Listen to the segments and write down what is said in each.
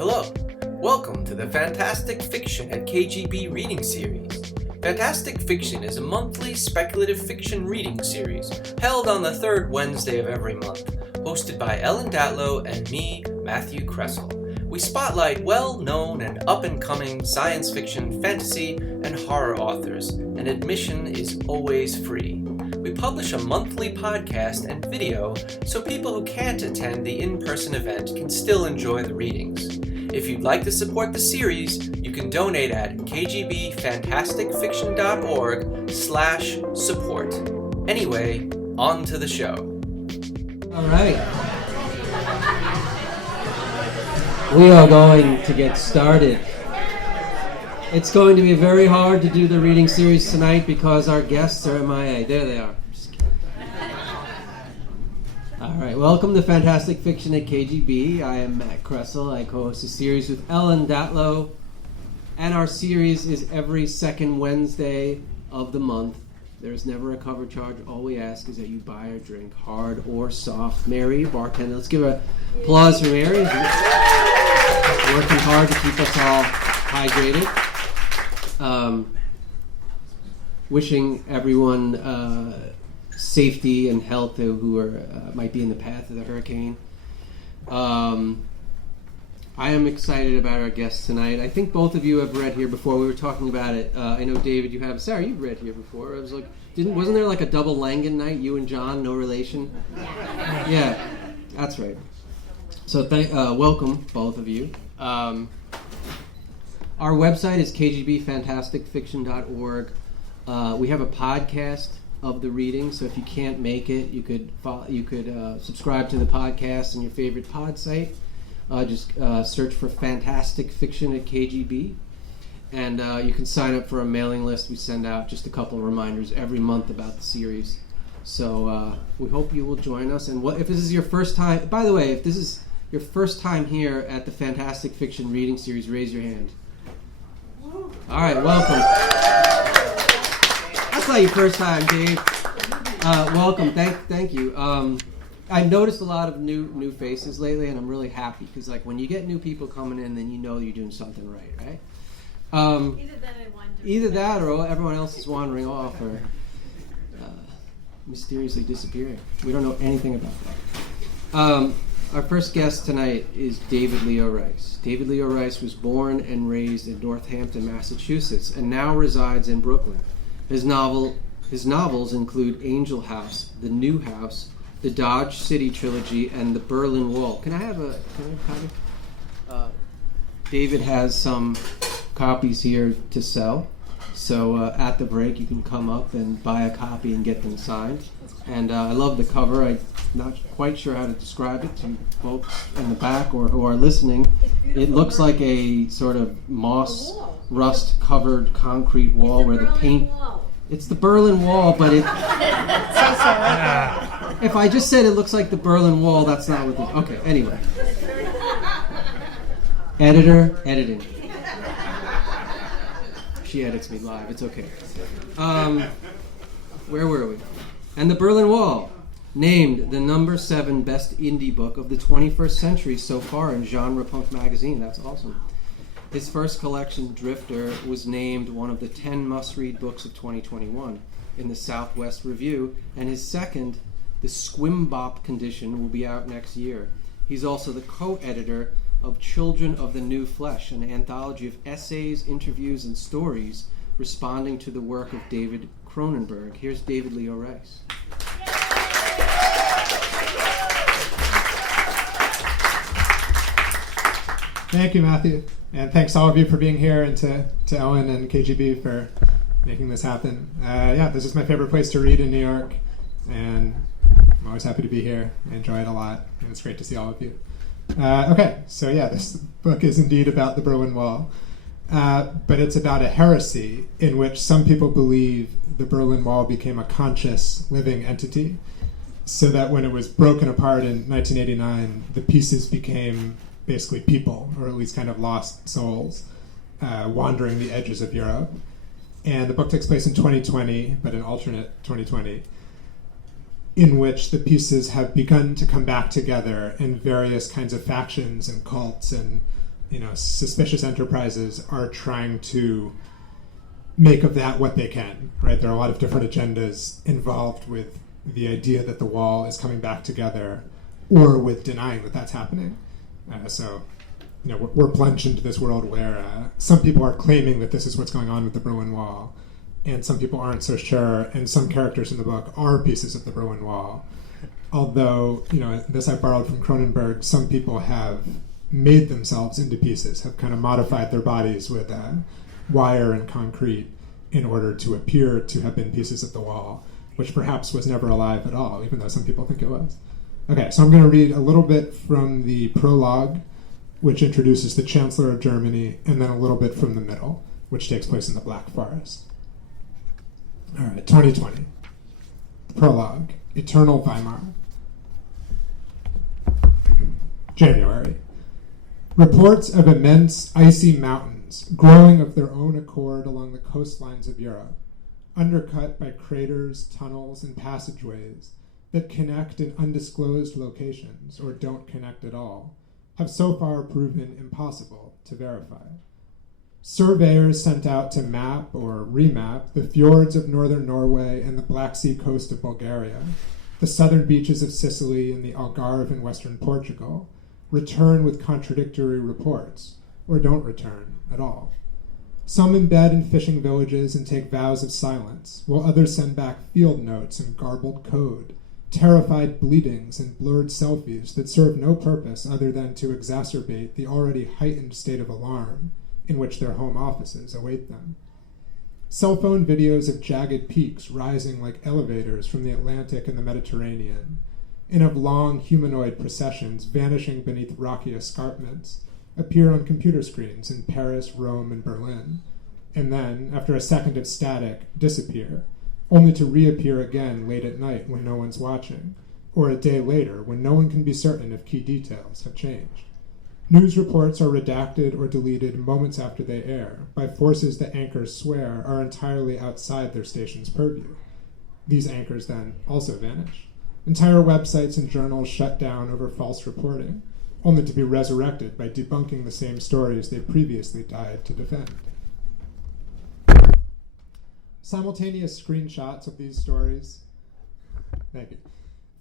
Hello, welcome to the Fantastic Fiction at KGB reading series. Fantastic Fiction is a monthly speculative fiction reading series held on the third Wednesday of every month, hosted by Ellen Datlow and me, Matthew Kressel. We spotlight well-known and up-and-coming science fiction, fantasy, and horror authors, and admission is always free. We publish a monthly podcast and video so people who can't attend the in-person event can still enjoy the readings. If you'd like to support the series, you can donate at kgbfantasticfiction.org/support. Anyway, on to the show. All right. We are going to get started. It's going to be very hard to do the reading series tonight because our guests are MIA. There they are. Just kidding. All right, welcome to Fantastic Fiction at KGB. I am Matt Kressel. I co-host a series with Ellen Datlow, and our series is every second Wednesday of the month. There's never a cover charge. All we ask is that you buy a drink, hard or soft. Mary, bartender, let's give an applause for Mary. Working hard to keep us all hydrated. Wishing everyone safety and health who are might be in the path of the hurricane. I am excited about our guest tonight. I think both of you have read here before. We were talking about it. I know, David, you have. Sarah, you've read here before. I was like, wasn't there like a double Langan night? You and John, no relation? Yeah, that's right. So welcome, both of you. Our website is kgbfantasticfiction.org. We have a podcast of the reading, so if you can't make it, you could subscribe to the podcast on your favorite pod site. Just search for Fantastic Fiction at KGB, and you can sign up for a mailing list. We send out just a couple of reminders every month about the series. So we hope you will join us. And if this is your first time, by the way, if this is your first time here at the Fantastic Fiction reading series, raise your hand. All right, welcome. That's not your first time, Dave. Welcome. Thank you. I've noticed a lot of new faces lately, and I'm really happy because, like, when you get new people coming in, then you know you're doing something right? Either that, or everyone else is wandering off or mysteriously disappearing. We don't know anything about that. Our first guest tonight is David Leo Rice. David Leo Rice was born and raised in Northampton, Massachusetts, and now resides in Brooklyn. His novels include Angel House, The New House, the Dodge City Trilogy, and The Berlin Wall. Can I have a copy? David has some copies here to sell. So at the break, you can come up and buy a copy and get them signed. And I love the cover. I'm not quite sure how to describe it to folks in the back or who are listening. It looks like a sort of moss, rust-covered concrete wall where the paint... It's the Berlin Wall, but it... If I just said it looks like the Berlin Wall, that's not what it... Okay, anyway. Editor, editing. She edits me live. It's okay. Where were we? And The Berlin Wall, named the number 7 best indie book of the 21st century so far in Genrepunk Magazine. That's awesome. His first collection, Drifter, was named one of the 10 must-read books of 2021 in the Southwest Review, and his second, The Squimbop Condition, will be out next year. He's also the co-editor of Children of the New Flesh, an anthology of essays, interviews, and stories responding to the work of David Cronenberg. Here's David Leo Rice. Thank you, Matthew. And thanks to all of you for being here, and to Ellen and KGB for making this happen. This is my favorite place to read in New York, and I'm always happy to be here. I enjoy it a lot, and it's great to see all of you. This book is indeed about the Berlin Wall, but it's about a heresy in which some people believe the Berlin Wall became a conscious, living entity, so that when it was broken apart in 1989, the pieces became basically people, or at least kind of lost souls, wandering the edges of Europe. And the book takes place in 2020, but an alternate 2020, in which the pieces have begun to come back together in various kinds of factions and cults and suspicious enterprises are trying to make of that what they can, right? There are a lot of different agendas involved with the idea that the wall is coming back together, or with denying that that's happening. We're plunged into this world where some people are claiming that this is what's going on with the Berlin Wall, and some people aren't so sure, and some characters in the book are pieces of the Berlin Wall. Although, this I borrowed from Cronenberg, some people have made themselves into pieces, have kind of modified their bodies with wire and concrete in order to appear to have been pieces of the wall, which perhaps was never alive at all, even though some people think it was. Okay, so I'm going to read a little bit from the prologue, which introduces the Chancellor of Germany, and then a little bit from the middle, which takes place in the Black Forest. All right, 2020. Prologue, Eternal Weimar. January. Reports of immense icy mountains growing of their own accord along the coastlines of Europe, undercut by craters, tunnels, and passageways that connect in undisclosed locations or don't connect at all, have so far proven impossible to verify. Surveyors sent out to map or remap the fjords of northern Norway and the Black Sea coast of Bulgaria, the southern beaches of Sicily and the Algarve in western Portugal, return with contradictory reports, or don't return at all. Some embed in fishing villages and take vows of silence, while others send back field notes and garbled code, terrified bleatings and blurred selfies that serve no purpose other than to exacerbate the already heightened state of alarm in which their home offices await them. Cell phone videos of jagged peaks rising like elevators from the Atlantic and the Mediterranean, and of long humanoid processions vanishing beneath rocky escarpments, appear on computer screens in Paris, Rome, and Berlin, and then, after a second of static, disappear, only to reappear again late at night when no one's watching, or a day later when no one can be certain if key details have changed. News reports are redacted or deleted moments after they air by forces that anchors swear are entirely outside their station's purview. These anchors then also vanish. Entire websites and journals shut down over false reporting, only to be resurrected by debunking the same stories they previously died to defend. Simultaneous screenshots of these stories, thank you,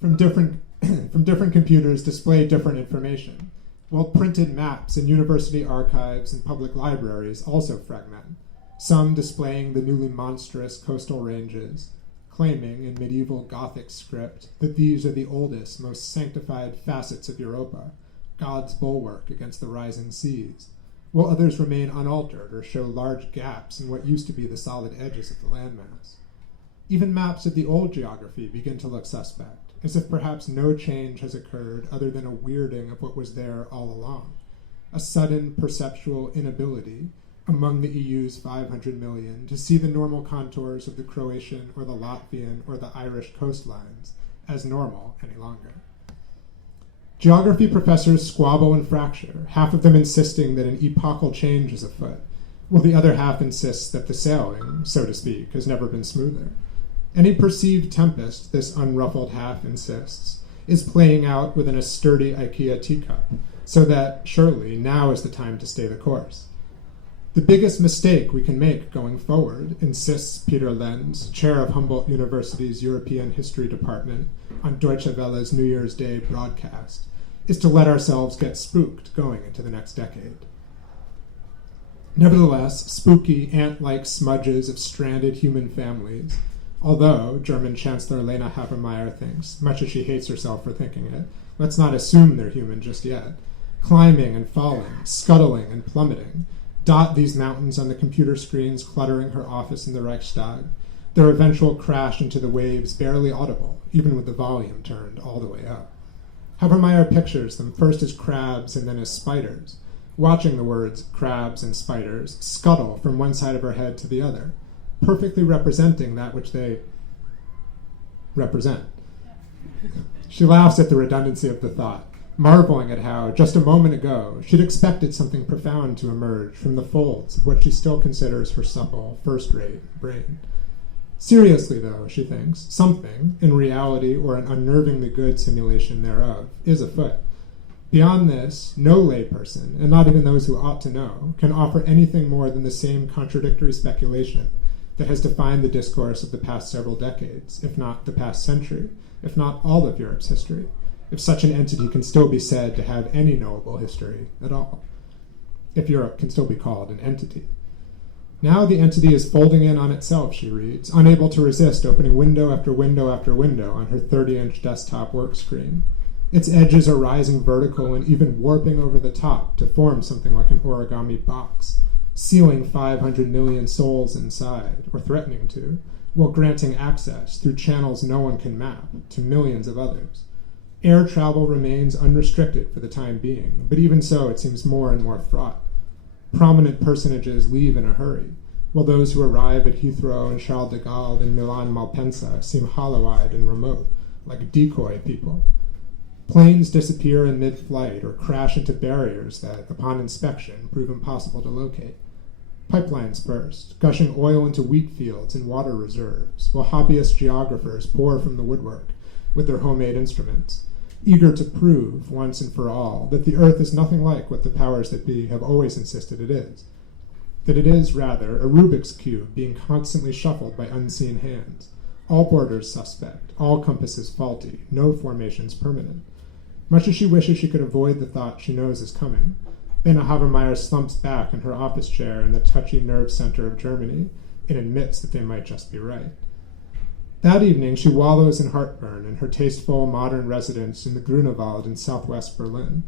from different computers display different information, while printed maps in university archives and public libraries also fragment, some displaying the newly monstrous coastal ranges, claiming in medieval Gothic script that these are the oldest, most sanctified facets of Europa, God's bulwark against the rising seas, while others remain unaltered or show large gaps in what used to be the solid edges of the landmass. Even maps of the old geography begin to look suspect, as if perhaps no change has occurred other than a weirding of what was there all along, a sudden perceptual inability among the EU's 500 million to see the normal contours of the Croatian or the Latvian or the Irish coastlines as normal any longer. Geography professors squabble and fracture, half of them insisting that an epochal change is afoot, while the other half insists that the sailing, so to speak, has never been smoother. Any perceived tempest, this unruffled half insists, is playing out within a sturdy IKEA teacup, so that, surely, now is the time to stay the course. The biggest mistake we can make going forward, insists Peter Lenz, chair of Humboldt University's European History Department, on Deutsche Welle's New Year's Day broadcast, is to let ourselves get spooked going into the next decade. Nevertheless, spooky, ant-like smudges of stranded human families, although, German Chancellor Lena Habermeyer thinks, much as she hates herself for thinking it, let's not assume they're human just yet, climbing and falling, scuttling and plummeting, dot these mountains on the computer screens cluttering her office in the Reichstag, their eventual crash into the waves barely audible, even with the volume turned all the way up. Habermeyer pictures them first as crabs and then as spiders, watching the words crabs and spiders scuttle from one side of her head to the other, perfectly representing that which they represent. She laughs at the redundancy of the thought, marveling at how, just a moment ago, she'd expected something profound to emerge from the folds of what she still considers her supple, first-rate brain. Seriously, though, she thinks, something, in reality or an unnervingly good simulation thereof, is afoot. Beyond this, no layperson, and not even those who ought to know, can offer anything more than the same contradictory speculation that has defined the discourse of the past several decades, if not the past century, if not all of Europe's history, if such an entity can still be said to have any knowable history at all, if Europe can still be called an entity. Now the entity is folding in on itself, she reads, unable to resist opening window after window after window on her 30-inch desktop work screen. Its edges are rising vertical and even warping over the top to form something like an origami box, sealing 500 million souls inside, or threatening to, while granting access through channels no one can map to millions of others. Air travel remains unrestricted for the time being, but even so it seems more and more fraught. Prominent personages leave in a hurry, while those who arrive at Heathrow and Charles de Gaulle and Milan Malpensa seem hollow-eyed and remote, like decoy people. Planes disappear in mid-flight or crash into barriers that, upon inspection, prove impossible to locate. Pipelines burst, gushing oil into wheat fields and water reserves, while hobbyist geographers pour from the woodwork with their homemade instruments, eager to prove, once and for all, that the Earth is nothing like what the powers that be have always insisted it is. That it is, rather, a Rubik's Cube being constantly shuffled by unseen hands, all borders suspect, all compasses faulty, no formations permanent. Much as she wishes she could avoid the thought she knows is coming, Lena Habermeyer slumps back in her office chair in the touchy nerve center of Germany and admits that they might just be right. That evening, she wallows in heartburn in her tasteful modern residence in the Grunewald in southwest Berlin.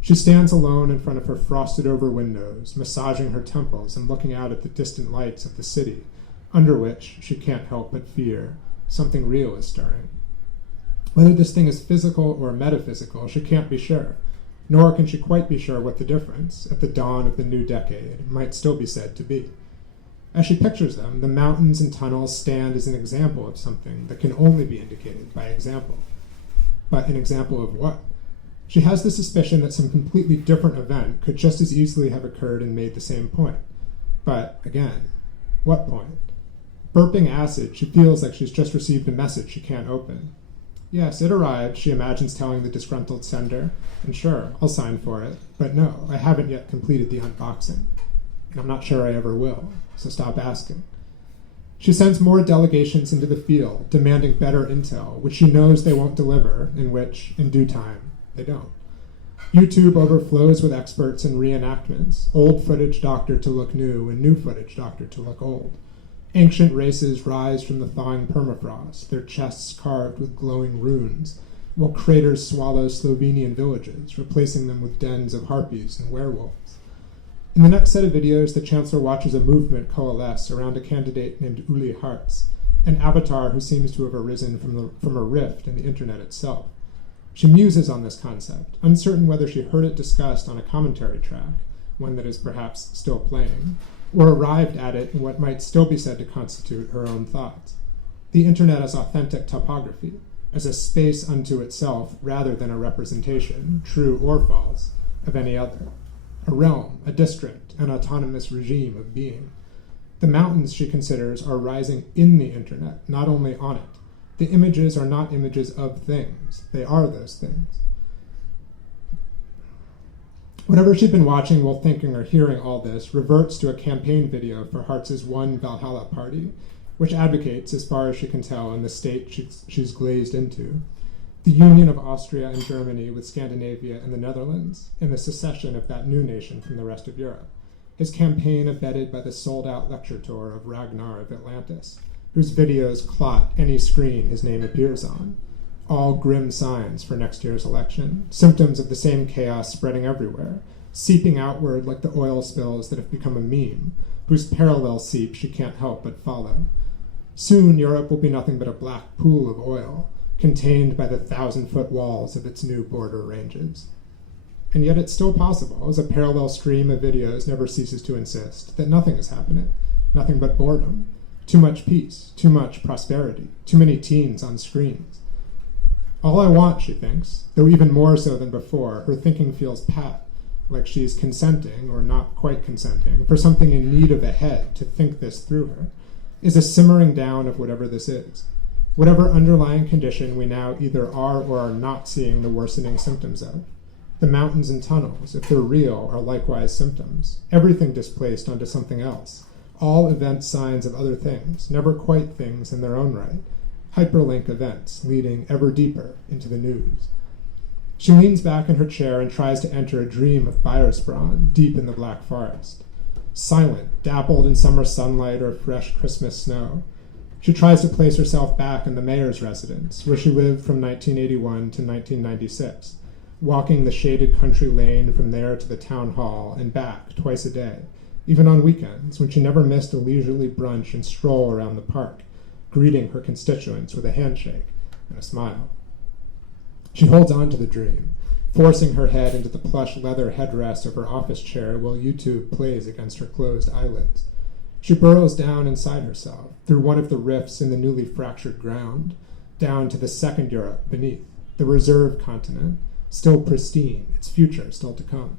She stands alone in front of her frosted-over windows, massaging her temples and looking out at the distant lights of the city, under which she can't help but fear something real is stirring. Whether this thing is physical or metaphysical, she can't be sure, nor can she quite be sure what the difference, at the dawn of the new decade, might still be said to be. As she pictures them, the mountains and tunnels stand as an example of something that can only be indicated by example. But an example of what? She has the suspicion that some completely different event could just as easily have occurred and made the same point. But, again, what point? Burping acid, she feels like she's just received a message she can't open. Yes, it arrived, she imagines telling the disgruntled sender, and sure, I'll sign for it, but no, I haven't yet completed the unboxing, and I'm not sure I ever will, so stop asking. She sends more delegations into the field, demanding better intel, which she knows they won't deliver, and which, in due time, they don't. YouTube overflows with experts and reenactments, old footage doctored to look new and new footage doctored to look old. Ancient races rise from the thawing permafrost, their chests carved with glowing runes, while craters swallow Slovenian villages, replacing them with dens of harpies and werewolves. In the next set of videos, the Chancellor watches a movement coalesce around a candidate named Uli Hartz, an avatar who seems to have arisen from a rift in the internet itself. She muses on this concept, uncertain whether she heard it discussed on a commentary track, one that is perhaps still playing, or arrived at it in what might still be said to constitute her own thoughts. The internet as authentic topography, as a space unto itself rather than a representation, true or false, of any other. A realm, a district, an autonomous regime of being. The mountains, she considers, are rising in the internet, not only on it. The images are not images of things. They are those things. Whatever she'd been watching while thinking or hearing all this reverts to a campaign video for Hartz's One Valhalla Party, which advocates, as far as she can tell in the state she's glazed into, the union of Austria and Germany with Scandinavia and the Netherlands, and the secession of that new nation from the rest of Europe. His campaign abetted by the sold-out lecture tour of Ragnar of Atlantis, whose videos clot any screen his name appears on. All grim signs for next year's election, symptoms of the same chaos spreading everywhere, seeping outward like the oil spills that have become a meme, whose parallel seep she can't help but follow. Soon Europe will be nothing but a black pool of oil, contained by the 1,000-foot walls of its new border ranges. And yet it's still possible, as a parallel stream of videos never ceases to insist, that nothing is happening, nothing but boredom, too much peace, too much prosperity, too many teens on screens. All I want, she thinks, though even more so than before, her thinking feels pat, like she's consenting, or not quite consenting, for something in need of a head to think this through her, is a simmering down of whatever this is, whatever underlying condition we now either are or are not seeing the worsening symptoms of. The mountains and tunnels, if they're real, are likewise symptoms. Everything displaced onto something else. All event signs of other things, never quite things in their own right. Hyperlink events leading ever deeper into the news. She leans back in her chair and tries to enter a dream of Byersbron, deep in the Black Forest. Silent, dappled in summer sunlight or fresh Christmas snow. She tries to place herself back in the mayor's residence, where she lived from 1981 to 1996, walking the shaded country lane from there to the town hall and back twice a day, even on weekends when she never missed a leisurely brunch and stroll around the park, greeting her constituents with a handshake and a smile. She holds on to the dream, forcing her head into the plush leather headrest of her office chair while YouTube plays against her closed eyelids. She burrows down inside herself, through one of the rifts in the newly fractured ground, down to the second Europe beneath, the reserve continent, still pristine, its future still to come.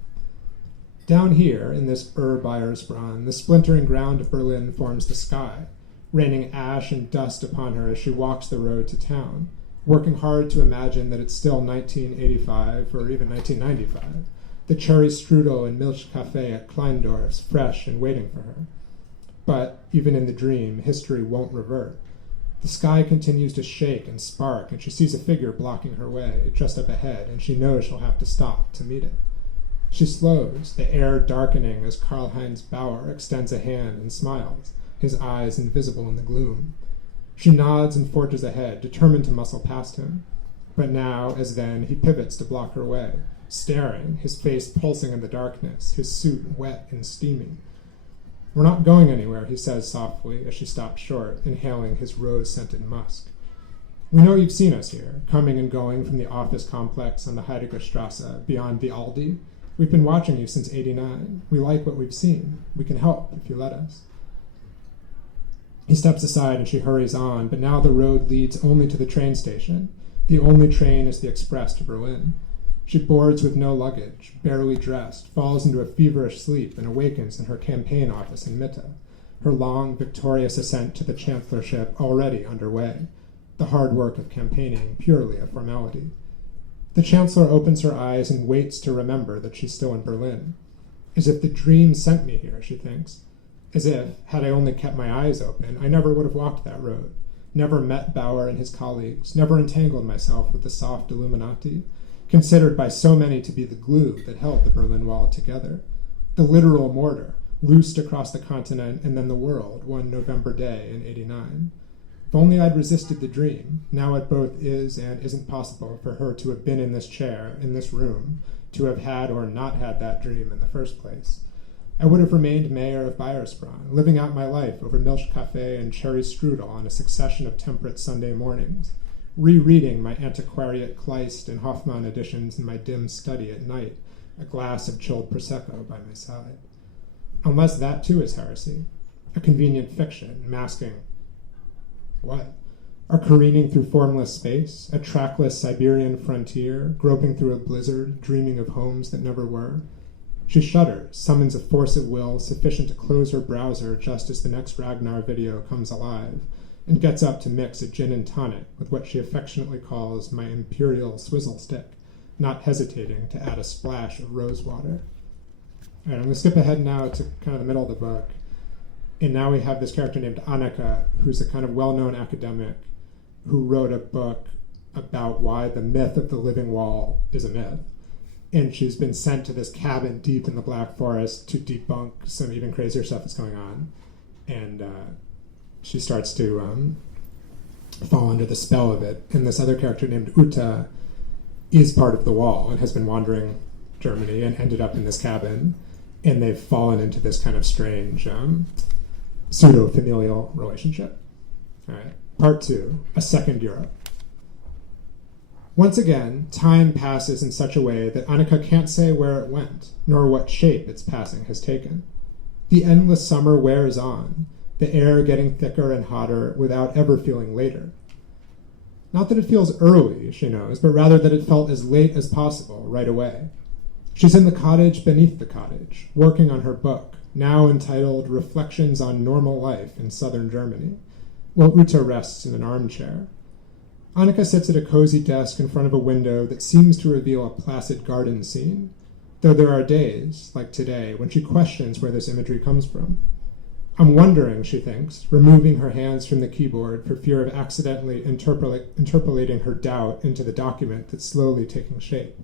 Down here, in this Byersbron, the splintering ground of Berlin forms the sky, raining ash and dust upon her as she walks the road to town, working hard to imagine that it's still 1985 or even 1995, the cherry strudel and Milch Cafe at Kleindorf's fresh and waiting for her. But, even in the dream, history won't revert. The sky continues to shake and spark, and she sees a figure blocking her way, just up ahead, and she knows she'll have to stop to meet it. She slows, the air darkening as Karl-Heinz Bauer extends a hand and smiles, his eyes invisible in the gloom. She nods and forges ahead, determined to muscle past him. But now, as then, he pivots to block her way, staring, his face pulsing in the darkness, his suit wet and steamy. "We're not going anywhere," he says softly as she stops short, inhaling his rose-scented musk. "We know you've seen us here, coming and going from the office complex on the Heideggerstrasse beyond the Aldi. We've been watching you since '89. We like what we've seen. We can help if you let us." He steps aside and she hurries on, but now the road leads only to the train station. The only train is the express to Berlin. She boards with no luggage, barely dressed, falls into a feverish sleep, and awakens in her campaign office in Mitte, her long, victorious ascent to the chancellorship already underway, the hard work of campaigning purely a formality. The chancellor opens her eyes and waits to remember that she's still in Berlin. As if the dream sent me here, she thinks. As if, had I only kept my eyes open, I never would have walked that road, never met Bauer and his colleagues, never entangled myself with the soft Illuminati, considered by so many to be the glue that held the Berlin Wall together, the literal mortar, loosed across the continent and then the world one November day in '89. If only I'd resisted the dream, now it both is and isn't possible for her to have been in this chair, in this room, to have had or not had that dream in the first place. I would have remained mayor of Byersbron, living out my life over Milch Cafe and cherry strudel on a succession of temperate Sunday mornings, rereading my antiquariate Kleist and Hoffmann editions in my dim study at night, a glass of chilled Prosecco by my side. Unless that too is heresy, a convenient fiction masking what? Our careening through formless space, a trackless Siberian frontier, groping through a blizzard, dreaming of homes that never were. She shudders, summons a force of will sufficient to close her browser just as the next Ragnar video comes alive, and gets up to mix a gin and tonic with what she affectionately calls my imperial swizzle stick, not hesitating to add a splash of rose water. All right, I'm going to skip ahead now to kind of the middle of the book. And now we have this character named Annika, who's a kind of well-known academic who wrote a book about why the myth of the living wall is a myth. And she's been sent to this cabin deep in the Black Forest to debunk some even crazier stuff that's going on. And she starts to fall under the spell of it. And this other character named Uta is part of the wall and has been wandering Germany and ended up in this cabin. And they've fallen into this kind of strange pseudo-familial relationship. All right. Part 2, A Second Europe. Once again, time passes in such a way that Annika can't say where it went, nor what shape its passing has taken. The endless summer wears on, the air getting thicker and hotter without ever feeling later. Not that it feels early, she knows, but rather that it felt as late as possible right away. She's in the cottage beneath the cottage, working on her book, now entitled Reflections on Normal Life in Southern Germany, while Uta rests in an armchair. Annika sits at a cozy desk in front of a window that seems to reveal a placid garden scene, though there are days, like today, when she questions where this imagery comes from. I'm wondering, she thinks, removing her hands from the keyboard for fear of accidentally interpolating her doubt into the document that's slowly taking shape,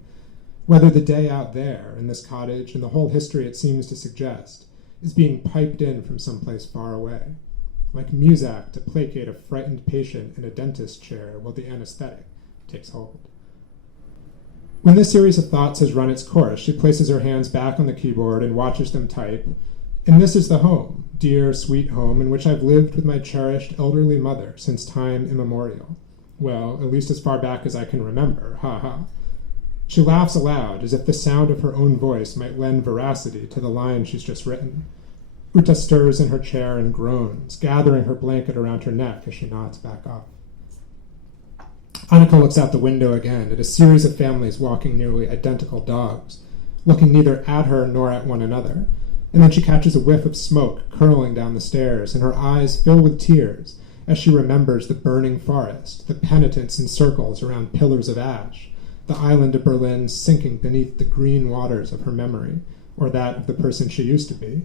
whether the day out there in this cottage and the whole history it seems to suggest is being piped in from someplace far away, like Muzak to placate a frightened patient in a dentist chair while the anesthetic takes hold. When this series of thoughts has run its course, she places her hands back on the keyboard and watches them type. And this is the home, dear, sweet home, in which I've lived with my cherished elderly mother since time immemorial. Well, at least as far back as I can remember, ha ha. She laughs aloud, as if the sound of her own voice might lend veracity to the line she's just written. Uta stirs in her chair and groans, gathering her blanket around her neck as she nods back off. Annika looks out the window again at a series of families walking nearly identical dogs, looking neither at her nor at one another, and then she catches a whiff of smoke curling down the stairs, and her eyes fill with tears as she remembers the burning forest, the penitents in circles around pillars of ash, the island of Berlin sinking beneath the green waters of her memory, or that of the person she used to be,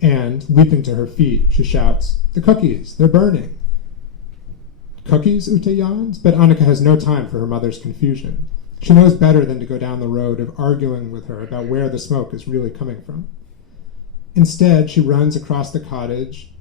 and, leaping to her feet, she shouts, "The cookies! They're burning!" Cookies? Uta yawns, but Annika has no time for her mother's confusion. She knows better than to go down the road of arguing with her about where the smoke is really coming from. Instead, she runs across the cottage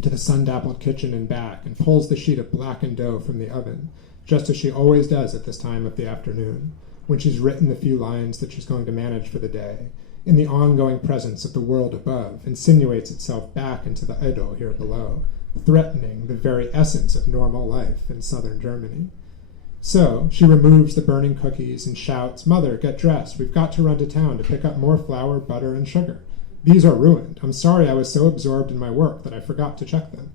to the sun-dappled kitchen and back and pulls the sheet of blackened dough from the oven, just as she always does at this time of the afternoon, when she's written the few lines that she's going to manage for the day, in the ongoing presence of the world above, insinuates itself back into the idyll here below, threatening the very essence of normal life in southern Germany. So she removes the burning cookies and shouts, "Mother, get dressed. We've got to run to town to pick up more flour, butter, and sugar. These are ruined. I'm sorry I was so absorbed in my work that I forgot to check them."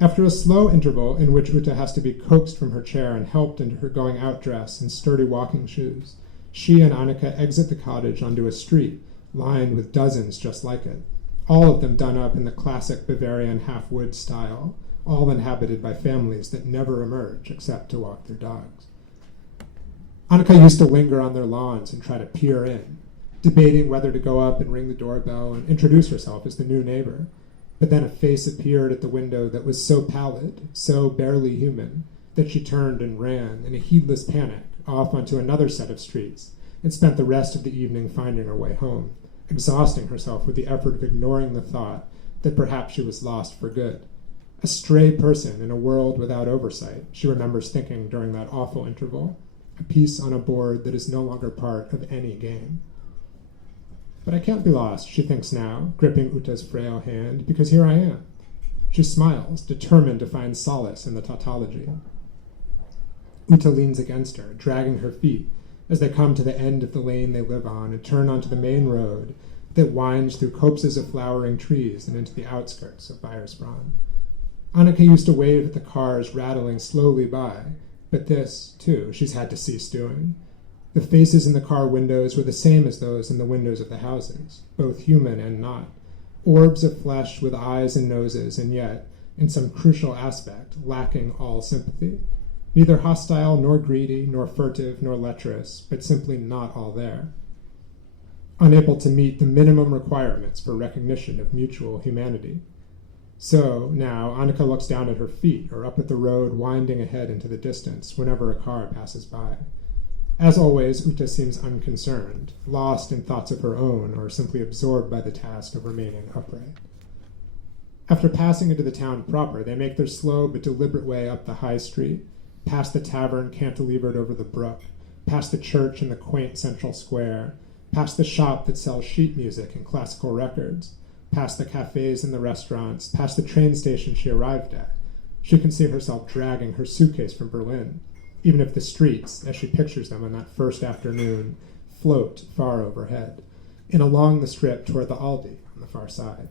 After a slow interval in which Uta has to be coaxed from her chair and helped into her going-out dress and sturdy walking shoes, she and Annika exit the cottage onto a street lined with dozens just like it, all of them done up in the classic Bavarian half-wood style, all inhabited by families that never emerge except to walk their dogs. Annika used to linger on their lawns and try to peer in, debating whether to go up and ring the doorbell and introduce herself as the new neighbor. But then a face appeared at the window that was so pallid, so barely human, that she turned and ran in a heedless panic off onto another set of streets and spent the rest of the evening finding her way home, exhausting herself with the effort of ignoring the thought that perhaps she was lost for good. A stray person in a world without oversight, she remembers thinking during that awful interval, a piece on a board that is no longer part of any game. But I can't be lost, she thinks now, gripping Uta's frail hand, because here I am. She smiles, determined to find solace in the tautology. Uta leans against her, dragging her feet, as they come to the end of the lane they live on and turn onto the main road that winds through copses of flowering trees and into the outskirts of Bayersbronn. Annika used to wave at the cars rattling slowly by, but this, too, she's had to cease doing. The faces in the car windows were the same as those in the windows of the houses, both human and not, orbs of flesh with eyes and noses, and yet, in some crucial aspect, lacking all sympathy. Neither hostile, nor greedy, nor furtive, nor lecherous, but simply not all there. Unable to meet the minimum requirements for recognition of mutual humanity. So, now, Annika looks down at her feet, or up at the road winding ahead into the distance whenever a car passes by. As always, Uta seems unconcerned, lost in thoughts of her own, or simply absorbed by the task of remaining upright. After passing into the town proper, they make their slow but deliberate way up the high street, past the tavern cantilevered over the brook, past the church in the quaint central square, past the shop that sells sheet music and classical records, past the cafes and the restaurants, past the train station she arrived at. She can see herself dragging her suitcase from Berlin, even if the streets, as she pictures them on that first afternoon, float far overhead, and along the strip toward the Aldi on the far side.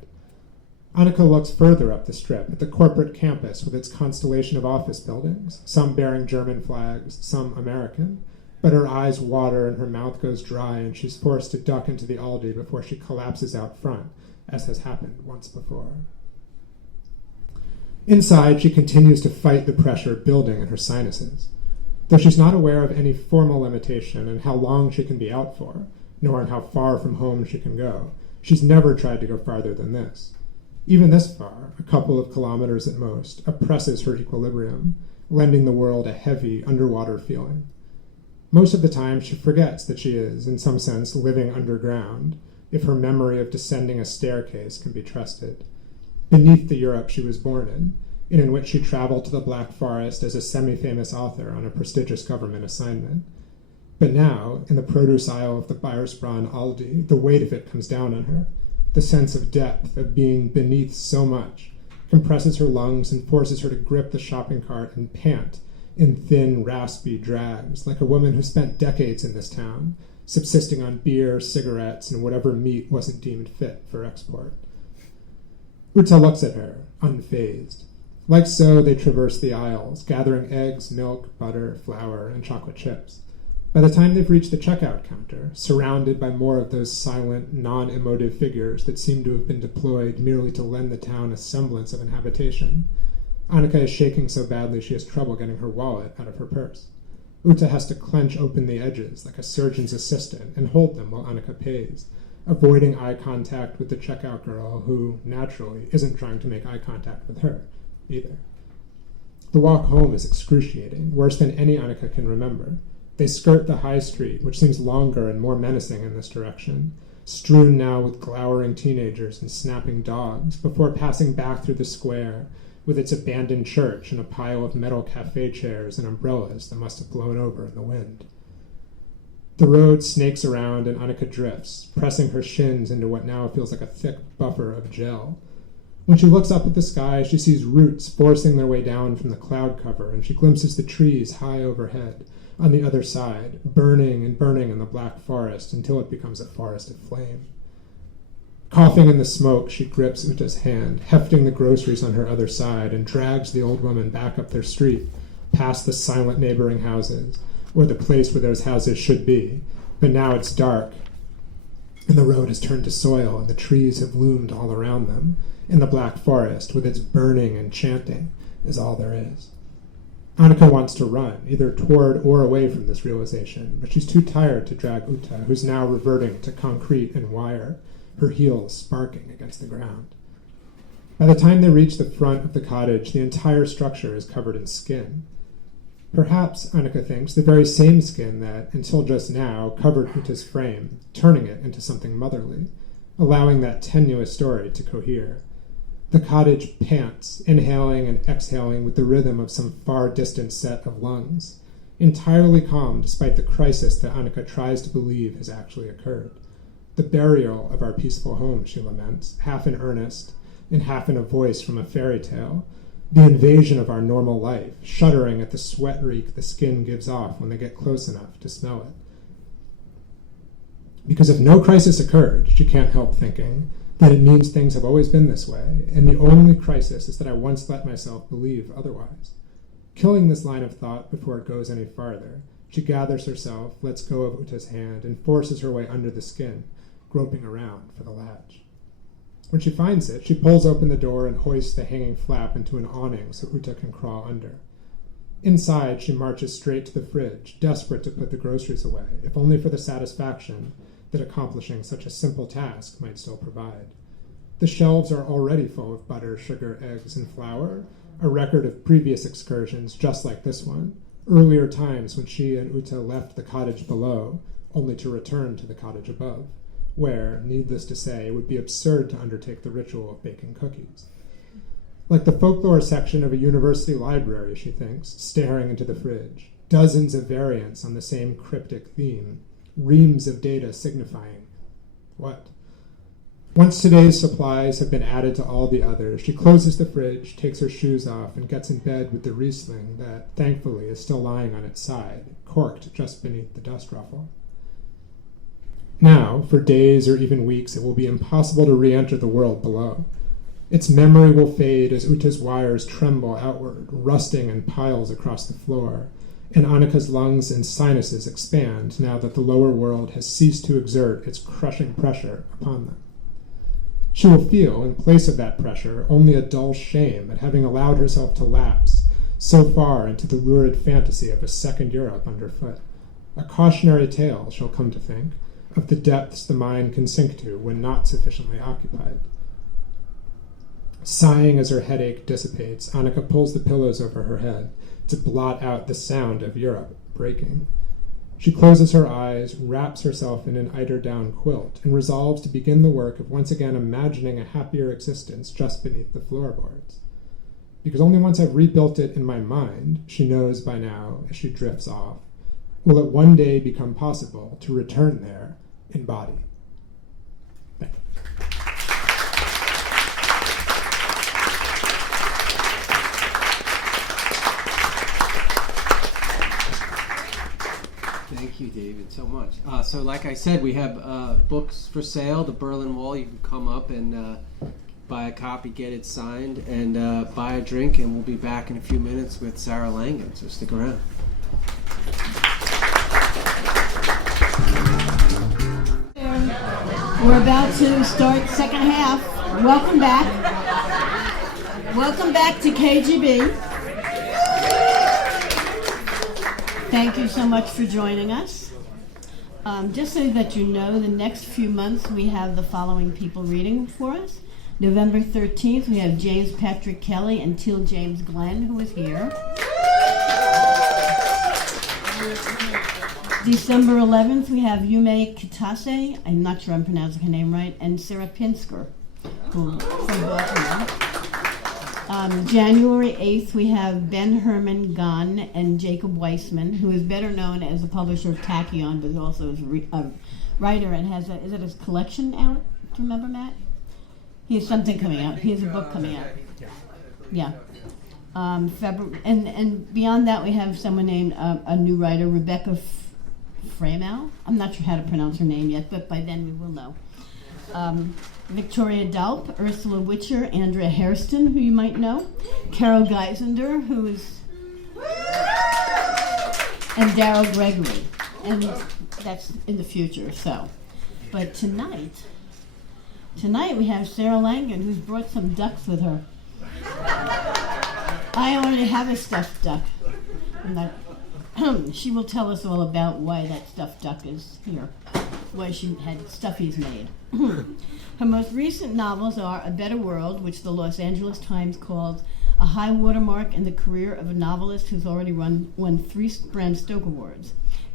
Annika looks further up the strip at the corporate campus with its constellation of office buildings, some bearing German flags, some American, but her eyes water and her mouth goes dry, and she's forced to duck into the Aldi before she collapses out front, as has happened once before. Inside, she continues to fight the pressure building in her sinuses. Though she's not aware of any formal limitation in how long she can be out for, nor in how far from home she can go, she's never tried to go farther than this. Even this far, a couple of kilometers at most, oppresses her equilibrium, lending the world a heavy, underwater feeling. Most of the time, she forgets that she is, in some sense, living underground, if her memory of descending a staircase can be trusted, beneath the Europe she was born in, and in which she traveled to the Black Forest as a semi-famous author on a prestigious government assignment. But now, in the produce aisle of the Bayersbronn Aldi, the weight of it comes down on her. The sense of depth, of being beneath so much, compresses her lungs and forces her to grip the shopping cart and pant in thin, raspy drags, like a woman who spent decades in this town, subsisting on beer, cigarettes, and whatever meat wasn't deemed fit for export. Uta looks at her, unfazed. Like so, they traverse the aisles, gathering eggs, milk, butter, flour, and chocolate chips. By the time they've reached the checkout counter, surrounded by more of those silent, non-emotive figures that seem to have been deployed merely to lend the town a semblance of an habitation, Annika is shaking so badly she has trouble getting her wallet out of her purse. Uta has to clench open the edges like a surgeon's assistant and hold them while Annika pays, avoiding eye contact with the checkout girl who, naturally, isn't trying to make eye contact with her, either. The walk home is excruciating, worse than any Annika can remember. They skirt the high street, which seems longer and more menacing in this direction, strewn now with glowering teenagers and snapping dogs, before passing back through the square, with its abandoned church and a pile of metal cafe chairs and umbrellas that must have blown over in the wind. The road snakes around and Annika drifts, pressing her shins into what now feels like a thick buffer of gel. When she looks up at the sky, she sees roots forcing their way down from the cloud cover, and she glimpses the trees high overhead, on the other side, burning and burning in the black forest until it becomes a forest of flame. Coughing in the smoke, she grips Uta's hand, hefting the groceries on her other side, and drags the old woman back up their street, past the silent neighboring houses, or the place where those houses should be. But now it's dark, and the road has turned to soil, and the trees have loomed all around them, and the black forest, with its burning and chanting, is all there is. Annika wants to run, either toward or away from this realization, but she's too tired to drag Uta, who's now reverting to concrete and wire, her heels sparking against the ground. By the time they reach the front of the cottage, the entire structure is covered in skin. Perhaps, Annika thinks, the very same skin that, until just now, covered Uta's frame, turning it into something motherly, allowing that tenuous story to cohere. The cottage pants, inhaling and exhaling with the rhythm of some far-distant set of lungs, entirely calm despite the crisis that Annika tries to believe has actually occurred. The burial of our peaceful home, she laments, half in earnest and half in a voice from a fairy tale. The invasion of our normal life, shuddering at the sweat reek the skin gives off when they get close enough to smell it. Because if no crisis occurred, she can't help thinking, that it means things have always been this way, and the only crisis is that I once let myself believe otherwise. Killing this line of thought before it goes any farther, she gathers herself, lets go of Uta's hand, and forces her way under the skin, groping around for the latch. When she finds it, she pulls open the door and hoists the hanging flap into an awning so Uta can crawl under. Inside, she marches straight to the fridge, desperate to put the groceries away, if only for the satisfaction that accomplishing such a simple task might still provide. The shelves are already full of butter, sugar, eggs, and flour, a record of previous excursions just like this one, earlier times when she and Uta left the cottage below, only to return to the cottage above, where, needless to say, it would be absurd to undertake the ritual of baking cookies. Like the folklore section of a university library, she thinks, staring into the fridge, dozens of variants on the same cryptic theme, reams of data signifying what? Once today's supplies have been added to all the others, she closes the fridge, takes her shoes off, and gets in bed with the Riesling that, thankfully, is still lying on its side, corked just beneath the dust ruffle. Now, for days or even weeks, it will be impossible to re-enter the world below. Its memory will fade as Uta's wires tremble outward, rusting in piles across the floor, and Annika's lungs and sinuses expand now that the lower world has ceased to exert its crushing pressure upon them. She will feel, in place of that pressure, only a dull shame at having allowed herself to lapse so far into the lurid fantasy of a second Europe underfoot. A cautionary tale, she'll come to think, of the depths the mind can sink to when not sufficiently occupied. Sighing as her headache dissipates, Annika pulls the pillows over her head to blot out the sound of Europe breaking. She closes her eyes, wraps herself in an eider-down quilt, and resolves to begin the work of once again imagining a happier existence just beneath the floorboards. Because only once I've rebuilt it in my mind, she knows by now, as she drifts off, will it one day become possible to return there in body. Thank you. Thank you, David, so much. So like I said, we have books for sale, The Berlin Wall. You can come up and buy a copy, get it signed, and buy a drink, and we'll be back in a few minutes with Sarah Langan, so stick around. We're about to start second half. Welcome back. Welcome back to KGB. Thank you so much for joining us. Just so that you know, the next few months we have the following people reading for us. November 13th, we have James Patrick Kelly and Teal James Glenn, who is here. December 11th, we have Yume Kitase, I'm not sure I'm pronouncing her name right, and Sarah Pinsker, who from Baltimore. January 8th, we have Ben Herman Gunn and Jacob Weissman, who is better known as the publisher of Tachyon, but also as a writer and has is it his collection out? Do you remember, Matt? He has something coming out. He has a book coming out. Yeah. February, and beyond that, we have someone named a new writer, Rebecca Framel. I'm not sure how to pronounce her name yet, but by then we will know. Victoria Dalp, Ursula Witcher, Andrea Hairston, who you might know, Carol Geisender, who is, and Daryl Gregory, and that's in the future. So, but tonight we have Sarah Langan, who's brought some ducks with her. I already have a stuffed duck. She will tell us all about why that stuffed duck is here, why she had stuffies made. Her most recent novels are A Better World, which the Los Angeles Times calls a high watermark in the career of a novelist who's already won 3 Bram Stoker Awards,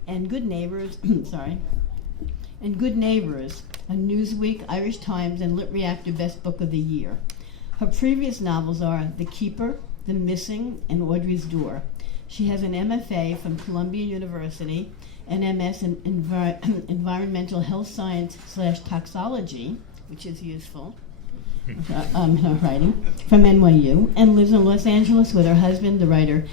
and Good Neighbors, and Good Neighbors, a Newsweek, Irish Times, and Lit Reactor Best Book of the Year. Her previous novels are The Keeper, The Missing, and Audrey's Door. She has an MFA from Columbia University, an MS in Environmental Health Science / Toxicology, which is useful, her writing, from NYU, and lives in Los Angeles with her husband, the writer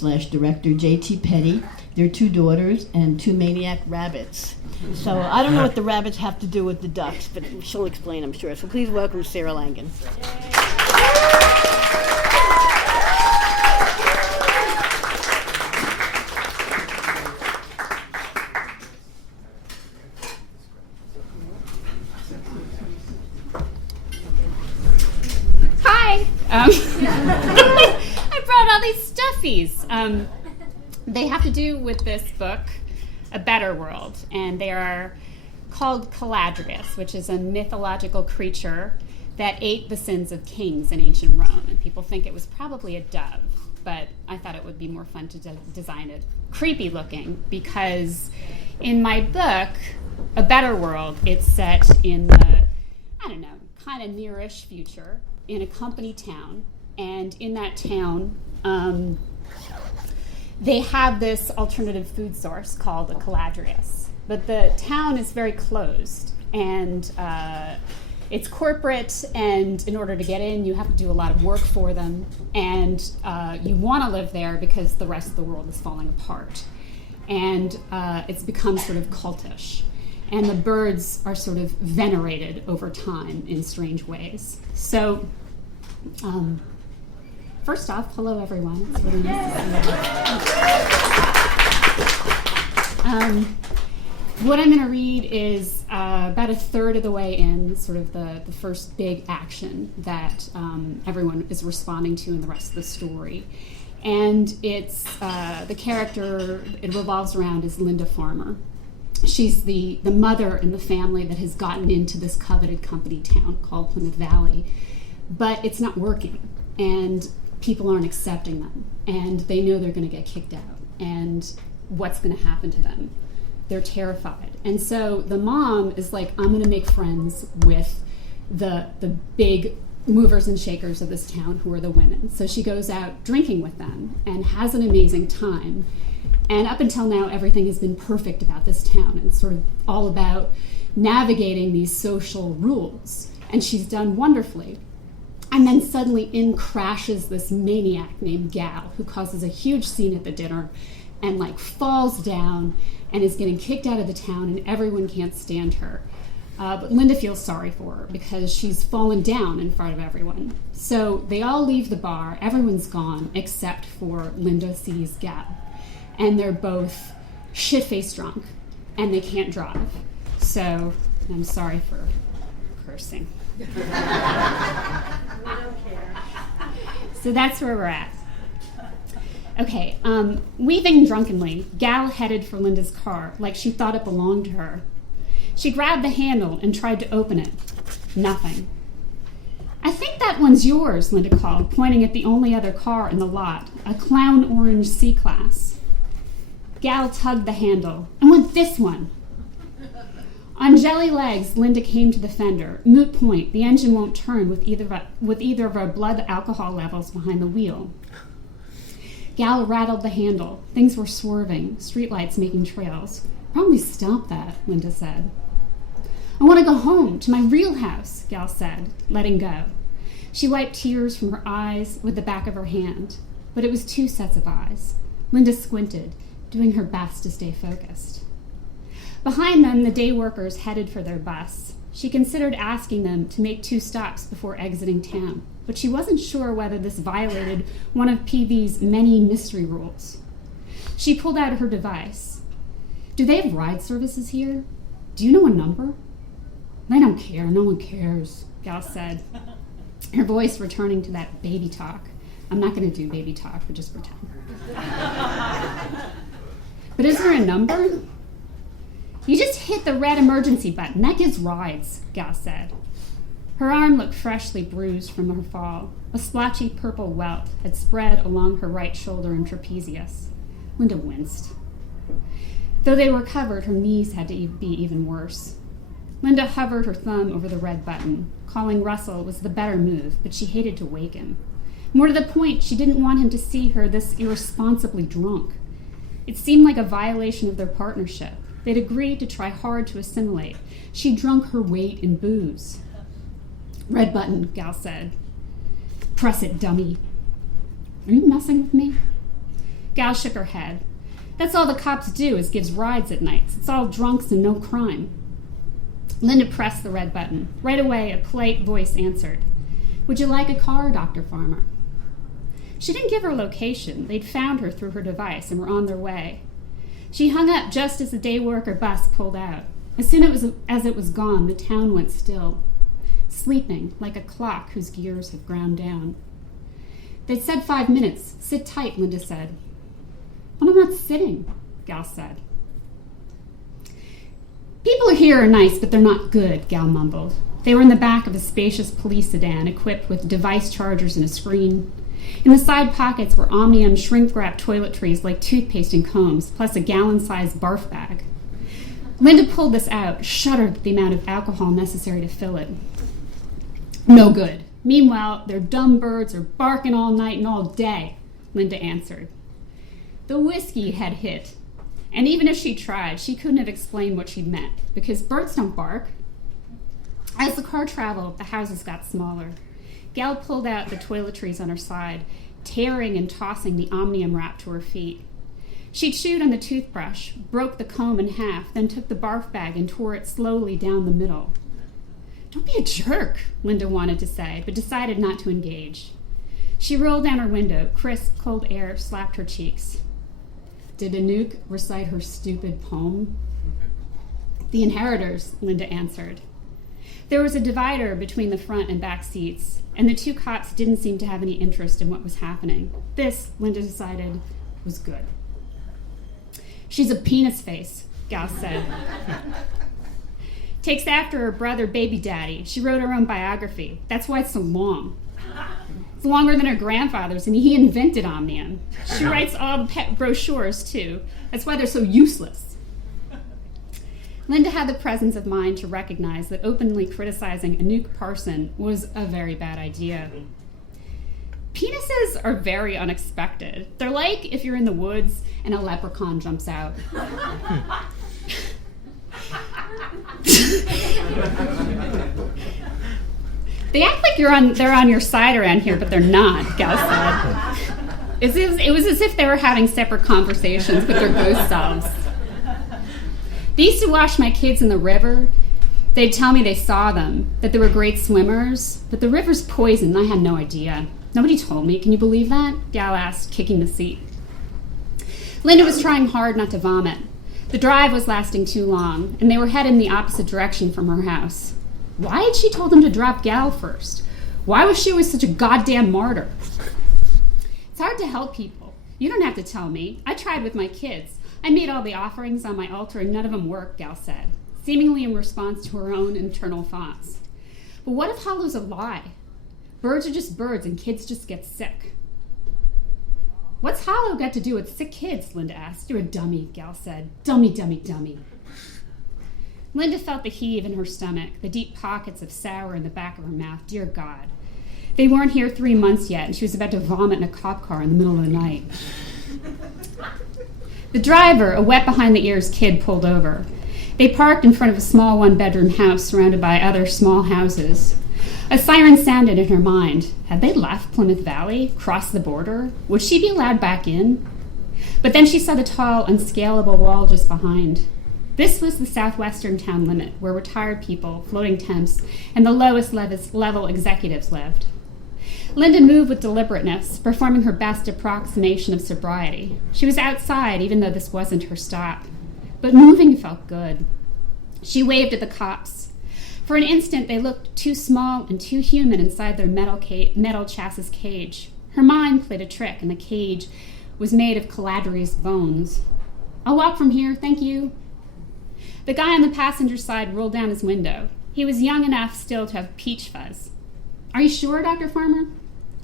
/ director J.T. Petty, their 2 daughters, and 2 maniac rabbits. So I don't know what the rabbits have to do with the ducks, but she'll explain, I'm sure. So please welcome Sarah Langan. I brought all these stuffies. They have to do with this book, A Better World, and they are called Caladrius, which is a mythological creature that ate the sins of kings in ancient Rome. And people think it was probably a dove, but I thought it would be more fun to design it creepy looking, because in my book, A Better World, it's set in the, kind of nearish future in a company town. And in that town, they have this alternative food source called a Caladrius. But the town is very closed, and it's corporate, and in order to get in, you have to do a lot of work for them. And you want to live there because the rest of the world is falling apart. And it's become sort of cultish. And the birds are sort of venerated over time in strange ways. So, first off, hello everyone. It's really nice to see you. What I'm going to read is about a third of the way in, sort of the first big action that everyone is responding to in the rest of the story. And it's the character it revolves around is Linda Farmer. She's the mother in the family that has gotten into this coveted company town called Plymouth Valley. But it's not working, and people aren't accepting them, and they know they're going to get kicked out, and what's going to happen to them. They're terrified. And so the mom is like, I'm going to make friends with the big movers and shakers of this town, who are the women. So she goes out drinking with them and has an amazing time. And up until now, everything has been perfect about this town, and it's sort of all about navigating these social rules. And she's done wonderfully. And then suddenly in crashes this maniac named Gal, who causes a huge scene at the dinner and like falls down and is getting kicked out of the town, and everyone can't stand her. But Linda feels sorry for her because she's fallen down in front of everyone. So they all leave the bar, everyone's gone, except for Linda sees Gal. And they're both shit-faced drunk, and they can't drive. So I'm sorry for cursing. We don't care. So that's where we're at. Okay, weaving drunkenly, Gal headed for Linda's car like she thought it belonged to her. She grabbed the handle and tried to open it. Nothing. I think that one's yours, Linda called, pointing at the only other car in the lot, a clown orange C-Class. Gal tugged the handle. I want this one. On jelly legs, Linda came to the fender. Moot point, the engine won't turn with either of our blood alcohol levels behind the wheel. Gal rattled the handle. Things were swerving, streetlights making trails. Probably stop that, Linda said. I want to go home, to my real house, Gal said, letting go. She wiped tears from her eyes with the back of her hand, but it was two sets of eyes. Linda squinted, doing her best to stay focused. Behind them, the day workers headed for their bus. She considered asking them to make 2 stops before exiting town, but she wasn't sure whether this violated one of PV's many mystery rules. She pulled out her device. Do they have ride services here? Do you know a number? I don't care. No one cares, Gal said, her voice returning to that baby talk. I'm not going to do baby talk, but just pretend. But is there a number? You just hit the red emergency button. That gives rides, Gal said. Her arm looked freshly bruised from her fall. A splotchy purple welt had spread along her right shoulder and trapezius. Linda winced. Though they were covered, her knees had to be even worse. Linda hovered her thumb over the red button. Calling Russell was the better move, but she hated to wake him. More to the point, she didn't want him to see her this irresponsibly drunk. It seemed like a violation of their partnership. They'd agreed to try hard to assimilate. She'd drunk her weight in booze. Red button, Gal said. Press it, dummy. Are you messing with me? Gal shook her head. That's all the cops do is gives rides at nights. It's all drunks and no crime. Linda pressed the red button. Right away, a polite voice answered. Would you like a car, Dr. Farmer? She didn't give her location. They'd found her through her device and were on their way. She hung up just as the day worker bus pulled out. As soon as it was gone, the town went still, sleeping like a clock whose gears have ground down. They'd said 5 minutes. Sit tight, Linda said. But I'm not sitting, Gal said. People here are nice, but they're not good, Gal mumbled. They were in the back of a spacious police sedan equipped with device chargers and a screen. In the side pockets were omnium shrink-wrapped toiletries like toothpaste and combs, plus a gallon-sized barf bag. Linda pulled this out, shuddered at the amount of alcohol necessary to fill it. No good. Meanwhile, their dumb birds are barking all night and all day, Linda answered. The whiskey had hit, and even if she tried, she couldn't have explained what she'd meant, because birds don't bark. As the car traveled, the houses got smaller. Gal pulled out the toiletries on her side, tearing and tossing the omnium wrap to her feet. She chewed on the toothbrush, broke the comb in half, then took the barf bag and tore it slowly down the middle. Don't be a jerk, Linda wanted to say, but decided not to engage. She rolled down her window. Crisp, cold air slapped her cheeks. Did Anouk recite her stupid poem? The inheritors, Linda answered. There was a divider between the front and back seats, and the two cops didn't seem to have any interest in what was happening. This, Linda decided, was good. She's a penis face, Gal said. Takes after her brother, Baby Daddy. She wrote her own biography. That's why it's so long. It's longer than her grandfather's, and he invented Omnium. She writes all the pet brochures, too. That's why they're so useless. Linda had the presence of mind to recognize that openly criticizing Anouk Parson was a very bad idea. Penises are very unexpected. They're like if you're in the woods and a leprechaun jumps out. They act like they're on your side around here, but they're not, Gal said. It was as if they were having separate conversations with their ghost selves. They used to wash my kids in the river. They'd tell me they saw them, that they were great swimmers, but the river's poison, and I had no idea. Nobody told me. Can you believe that? Gal asked, kicking the seat. Linda was trying hard not to vomit. The drive was lasting too long, and they were headed in the opposite direction from her house. Why had she told them to drop Gal first? Why was she always such a goddamn martyr? It's hard to help people. You don't have to tell me. I tried with my kids. I made all the offerings on my altar, and none of them worked, Gal said, seemingly in response to her own internal thoughts. But what if Hollow's a lie? Birds are just birds, and kids just get sick. What's Hollow got to do with sick kids? Linda asked. You're a dummy, Gal said. Dummy, dummy, dummy. Linda felt the heave in her stomach, the deep pockets of sour in the back of her mouth. Dear God. They weren't here 3 months yet, and she was about to vomit in a cop car in the middle of the night. The driver, a wet behind-the-ears kid, pulled over. They parked in front of a small one-bedroom house surrounded by other small houses. A siren sounded in her mind. Had they left Plymouth Valley, crossed the border? Would she be allowed back in? But then she saw the tall, unscalable wall just behind. This was the southwestern town limit, where retired people, floating temps, and the lowest level executives lived. Linda moved with deliberateness, performing her best approximation of sobriety. She was outside, even though this wasn't her stop. But moving felt good. She waved at the cops. For an instant, they looked too small and too human inside their metal chassis cage. Her mind played a trick, and the cage was made of Caladri's bones. I'll walk from here, thank you. The guy on the passenger side rolled down his window. He was young enough still to have peach fuzz. Are you sure, Dr. Farmer?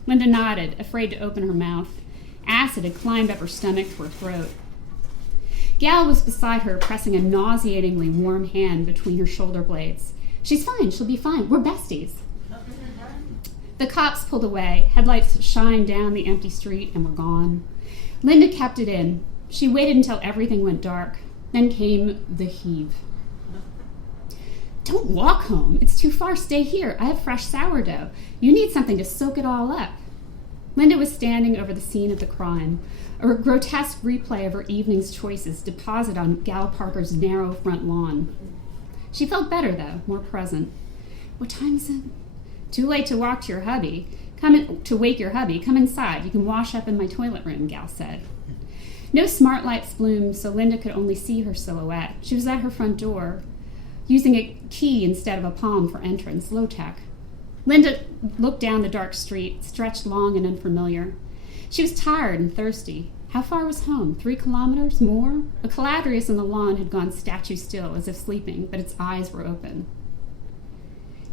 Linda nodded, afraid to open her mouth. Acid had climbed up her stomach to her throat. Gal was beside her, pressing a nauseatingly warm hand between her shoulder blades. She's fine, she'll be fine. We're besties. The cops pulled away. Headlights shined down the empty street and were gone. Linda kept it in. She waited until everything went dark. Then came the heave. Don't walk home. It's too far. Stay here. I have fresh sourdough. You need something to soak it all up. Linda was standing over the scene of the crime, a grotesque replay of her evening's choices deposited on Gal Parker's narrow front lawn. She felt better, though, more present. What time is it? Too late to walk to your hubby. To wake your hubby. Come inside. You can wash up in my toilet room, Gal said. No smart lights bloomed, so Linda could only see her silhouette. She was at her front door, using a key instead of a palm for entrance, low-tech. Linda looked down the dark street, stretched long and unfamiliar. She was tired and thirsty. How far was home? 3 kilometers? More? A Caladrius on the lawn had gone statue still, as if sleeping, but its eyes were open.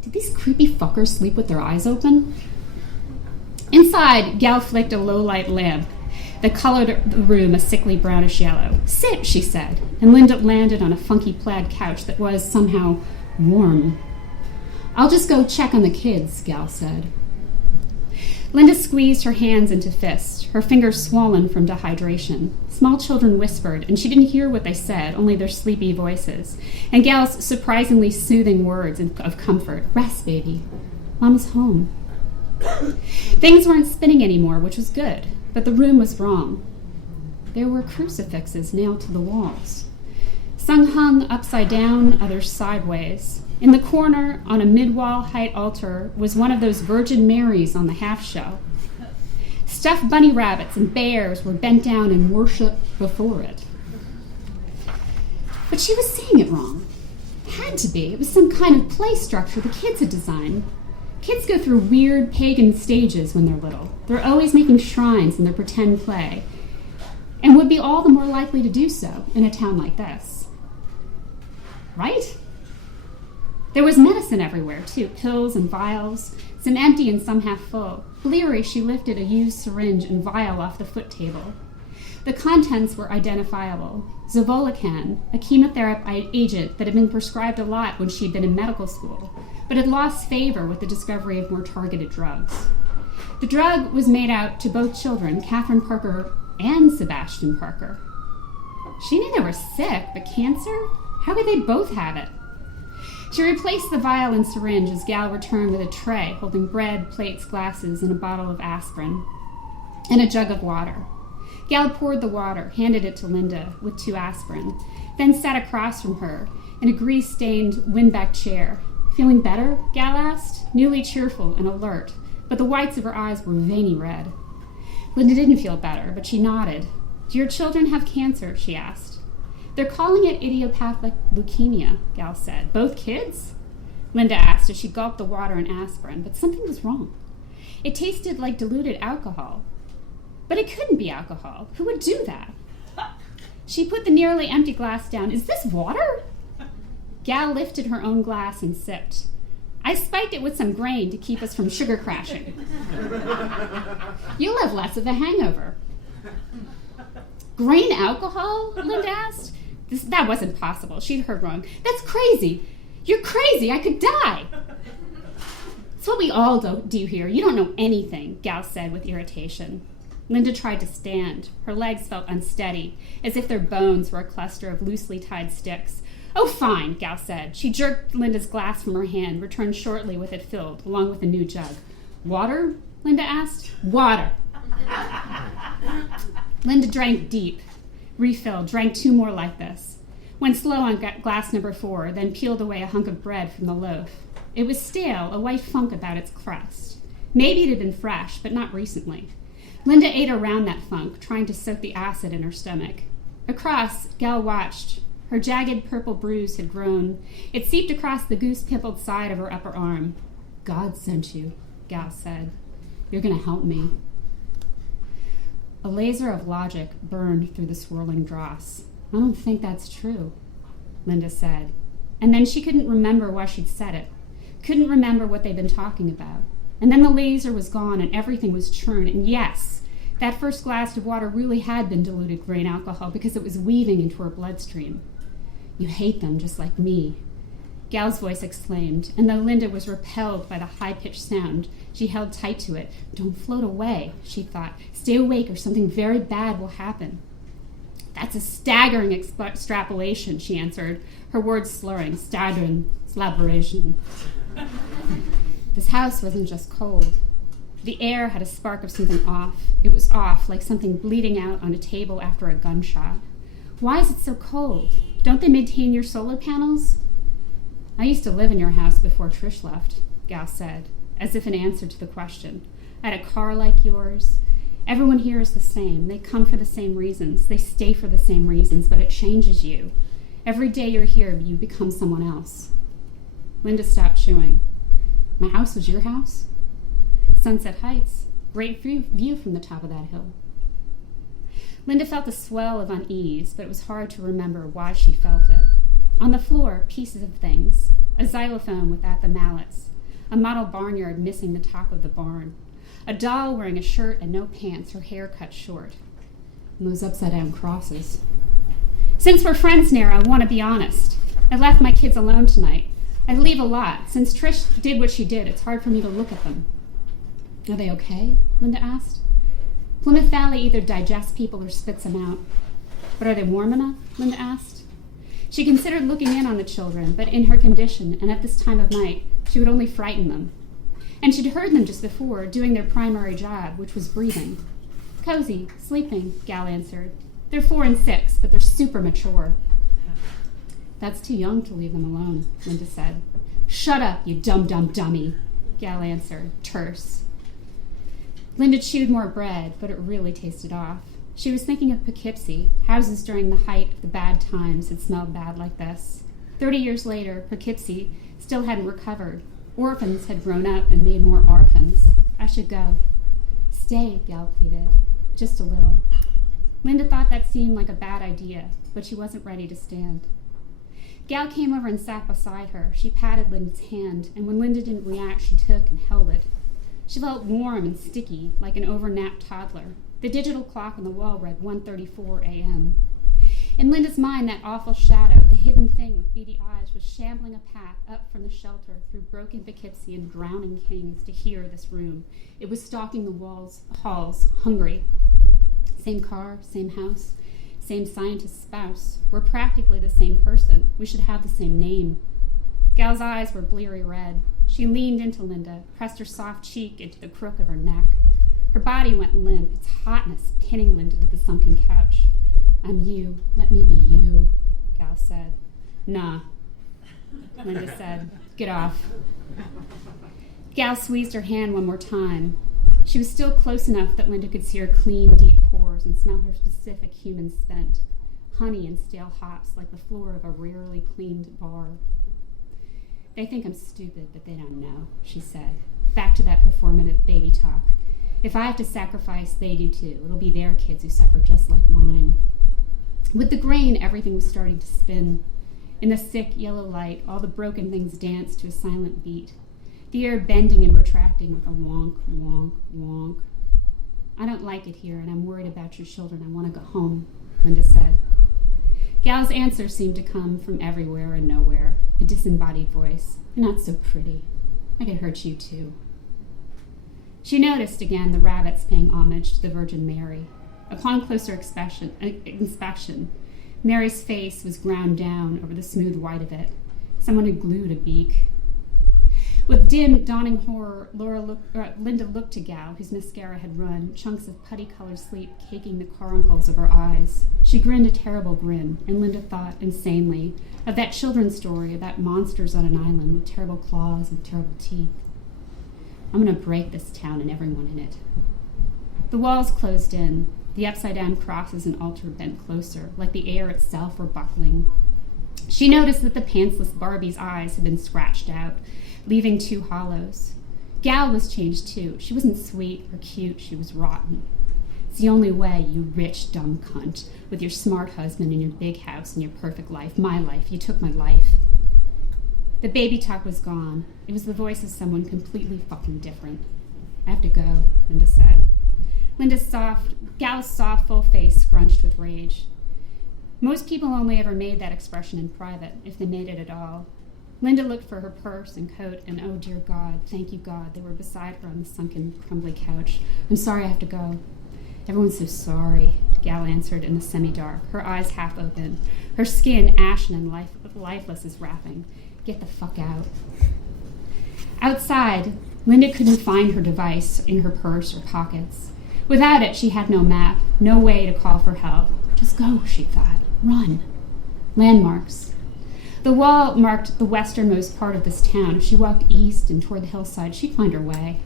Did these creepy fuckers sleep with their eyes open? Inside, Gal flicked a low-light lamp that colored the room a sickly brownish yellow. Sit, she said, and Linda landed on a funky plaid couch that was somehow warm. I'll just go check on the kids, Gal said. Linda squeezed her hands into fists, her fingers swollen from dehydration. Small children whispered, and she didn't hear what they said, only their sleepy voices, and Gal's surprisingly soothing words of comfort. Rest, baby. Mama's home. Things weren't spinning anymore, which was good, but the room was wrong. There were crucifixes nailed to the walls. Some hung upside down, others sideways. In the corner, on a mid-wall height altar, was one of those Virgin Marys on the half-shell. Stuffed bunny rabbits and bears were bent down in worship before it. But she was seeing it wrong. Had to be. It was some kind of play structure the kids had designed. Kids go through weird pagan stages when they're little. They're always making shrines in their pretend play, and would be all the more likely to do so in a town like this. Right? There was medicine everywhere, too, pills and vials, some empty and some half full. Bleary, she lifted a used syringe and vial off the foot table. The contents were identifiable. Zavolacan, a chemotherapy agent that had been prescribed a lot when she'd been in medical school, but had lost favor with the discovery of more targeted drugs. The drug was made out to both children, Catherine Parker and Sebastian Parker. She knew they were sick, but cancer? How could they both have it? She replaced the vial and syringe as Gal returned with a tray holding bread, plates, glasses, and a bottle of aspirin, and a jug of water. Gal poured the water, handed it to Linda with 2 aspirin, then sat across from her in a grease-stained windback chair. Feeling better? Gal asked, newly cheerful and alert, but the whites of her eyes were veiny red. Linda didn't feel better, but she nodded. Do your children have cancer? She asked. They're calling it idiopathic leukemia, Gal said. Both kids? Linda asked as she gulped the water and aspirin, but something was wrong. It tasted like diluted alcohol. But it couldn't be alcohol. Who would do that? She put the nearly empty glass down. Is this water? Gal lifted her own glass and sipped. I spiked it with some grain to keep us from sugar crashing. You'll have less of a hangover. Grain alcohol? Linda asked. That wasn't possible. She'd heard wrong. That's crazy. You're crazy. I could die. It's what we all do here. You don't know anything, Gal said with irritation. Linda tried to stand. Her legs felt unsteady, as if their bones were a cluster of loosely tied sticks. Oh, fine, Gal said. She jerked Linda's glass from her hand, returned shortly with it filled, along with a new jug. Water? Linda asked. Water. Linda drank deep, refilled, drank 2 more like this. Went slow on glass number 4, then peeled away a hunk of bread from the loaf. It was stale, a white funk about its crust. Maybe it had been fresh, but not recently. Linda ate around that funk, trying to soak the acid in her stomach. Across, Gal watched. Her jagged purple bruise had grown. It seeped across the goose-pimpled side of her upper arm. God sent you, Gal said. You're going to help me. A laser of logic burned through the swirling dross. I don't think that's true, Linda said. And then she couldn't remember why she'd said it. Couldn't remember what they'd been talking about. And then the laser was gone and everything was churned. And yes, that first glass of water really had been diluted grain alcohol because it was weaving into her bloodstream. You hate them just like me, Gal's voice exclaimed, and though Linda was repelled by the high-pitched sound, she held tight to it. Don't float away, she thought. Stay awake or something very bad will happen. That's a staggering extrapolation, she answered, her words slurring. Staggering elaboration. This house wasn't just cold. The air had a spark of something off. It was off, like something bleeding out on a table after a gunshot. Why is it so cold? Don't they maintain your solar panels? I used to live in your house before Trish left, Gal said, as if in answer to the question. I had a car like yours. Everyone here is the same. They come for the same reasons. They stay for the same reasons, but it changes you. Every day you're here, you become someone else. Linda stopped chewing. My house was your house? Sunset Heights. Great view from the top of that hill. Linda felt a swell of unease, but it was hard to remember why she felt it. On the floor, pieces of things. A xylophone without the mallets. A model barnyard missing the top of the barn. A doll wearing a shirt and no pants, her hair cut short. And those upside-down crosses. Since we're friends, Nara, I want to be honest. I left my kids alone tonight. I leave a lot. Since Trish did what she did, it's hard for me to look at them. Are they okay? Linda asked. Plymouth Valley either digests people or spits them out. But are they warm enough? Linda asked. She considered looking in on the children, but in her condition and at this time of night, she would only frighten them. And she'd heard them just before, doing their primary job, which was breathing. Cozy, sleeping, Gal answered. They're 4 and 6, but they're super mature. That's too young to leave them alone, Linda said. Shut up, you dumb dummy, Gal answered, terse. Linda chewed more bread, but it really tasted off. She was thinking of Poughkeepsie. Houses during the height of the bad times had smelled bad like this. 30 years later, Poughkeepsie still hadn't recovered. Orphans had grown up and made more orphans. I should go. Stay, Gal pleaded. Just a little. Linda thought that seemed like a bad idea, but she wasn't ready to stand. Gal came over and sat beside her. She patted Linda's hand, and when Linda didn't react, she took and held it. She felt warm and sticky, like an overnapped toddler. The digital clock on the wall read 1:34 a.m. In Linda's mind, that awful shadow, the hidden thing with beady eyes, was shambling a path up from the shelter through broken Poughkeepsie and drowning kings to hear this room. It was stalking the halls, hungry. Same car, same house, same scientist spouse. We're practically the same person. We should have the same name. Gal's eyes were bleary red. She leaned into Linda, pressed her soft cheek into the crook of her neck. Her body went limp, its hotness pinning Linda to the sunken couch. I'm you. Let me be you, Gal said. Nah, Linda said. Get off. Gal squeezed her hand one more time. She was still close enough that Linda could see her clean, deep pores and smell her specific human scent. Honey and stale hops like the floor of a rarely cleaned bar. They think I'm stupid, but they don't know, she said. Back to that performative baby talk. If I have to sacrifice, they do too. It'll be their kids who suffer just like mine. With the grain, everything was starting to spin. In the sick yellow light, all the broken things danced to a silent beat. The air bending and retracting with a wonk, wonk, wonk. I don't like it here, and I'm worried about your children. I want to go home, Linda said. Gal's answer seemed to come from everywhere and nowhere, a disembodied voice. You're not so pretty. I could hurt you too. She noticed again the rabbits paying homage to the Virgin Mary. Upon closer inspection, Mary's face was ground down over the smooth white of it. Someone had glued a beak. With dim, dawning horror, Linda looked to Gal, whose mascara had run, chunks of putty-colored sleep caking the caruncles of her eyes. She grinned a terrible grin, and Linda thought, insanely, of that children's story about monsters on an island with terrible claws and terrible teeth. I'm going to break this town and everyone in it. The walls closed in. The upside-down crosses and altar bent closer, like the air itself were buckling. She noticed that the pantsless Barbie's eyes had been scratched out, leaving two hollows. Gal was changed too. She wasn't sweet or cute, she was rotten. It's the only way, you rich, dumb cunt, with your smart husband and your big house and your perfect life, my life. You took my life. The baby talk was gone. It was the voice of someone completely fucking different. I have to go, Linda said. Gal's soft, full face scrunched with rage. Most people only ever made that expression in private, if they made it at all. Linda looked for her purse and coat, and oh dear God, thank you God, they were beside her on the sunken, crumbly couch. I'm sorry I have to go. Everyone's so sorry, Gal answered in the semi-dark, her eyes half open, her skin ashen and lifeless as wrapping. Get the fuck out. Outside, Linda couldn't find her device in her purse or pockets. Without it, she had no map, no way to call for help. Just go, she thought. Run. Landmarks. The wall marked the westernmost part of this town. If she walked east and toward the hillside, she'd find her way.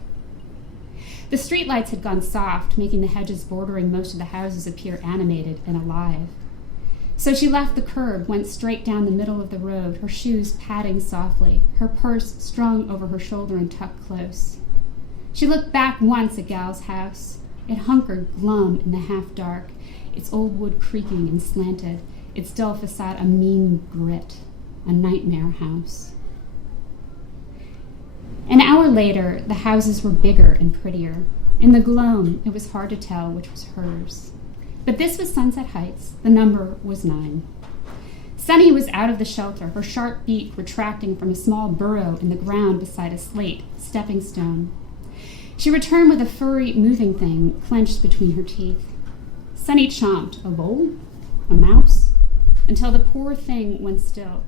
The streetlights had gone soft, making the hedges bordering most of the houses appear animated and alive. So she left the curb, went straight down the middle of the road, her shoes padding softly, her purse strung over her shoulder and tucked close. She looked back once at Gal's house. It hunkered glum in the half-dark, its old wood creaking and slanted, its dull facade a mean grit, a nightmare house. An hour later, the houses were bigger and prettier. In the gloam, it was hard to tell which was hers. But this was Sunset Heights. The number was 9. Sunny was out of the shelter, her sharp beak retracting from a small burrow in the ground beside a slate stepping stone. She returned with a furry, moving thing clenched between her teeth. Sunny chomped. A vole? A mouse? Until the poor thing went still.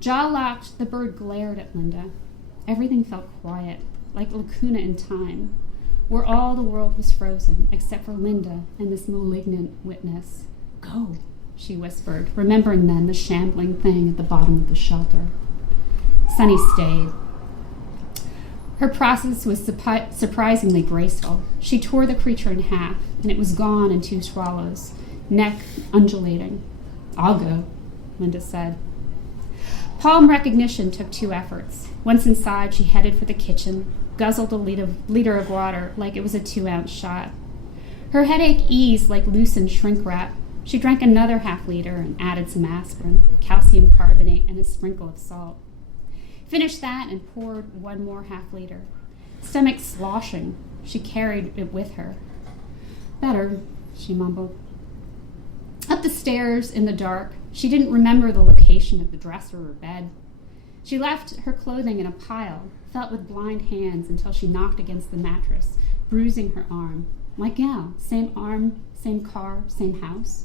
Jaw-locked, the bird glared at Linda. Everything felt quiet, like a lacuna in time, where all the world was frozen, except for Linda and this malignant witness. Go, she whispered, remembering then the shambling thing at the bottom of the shelter. Sunny stayed. Her process was surprisingly graceful. She tore the creature in half, and it was gone in 2 swallows, neck undulating. I'll go, Linda said. Palm recognition took 2 efforts. Once inside, she headed for the kitchen, guzzled a liter of water like it was a 2-ounce shot. Her headache eased like loosened shrink wrap. She drank another half-liter and added some aspirin, calcium carbonate, and a sprinkle of salt. Finished that and poured 1 more half-liter. Stomach sloshing, she carried it with her. Better, she mumbled. Up the stairs in the dark, she didn't remember the location of the dresser or bed. She left her clothing in a pile, felt with blind hands until she knocked against the mattress, bruising her arm. Like, yeah, same arm, same car, same house.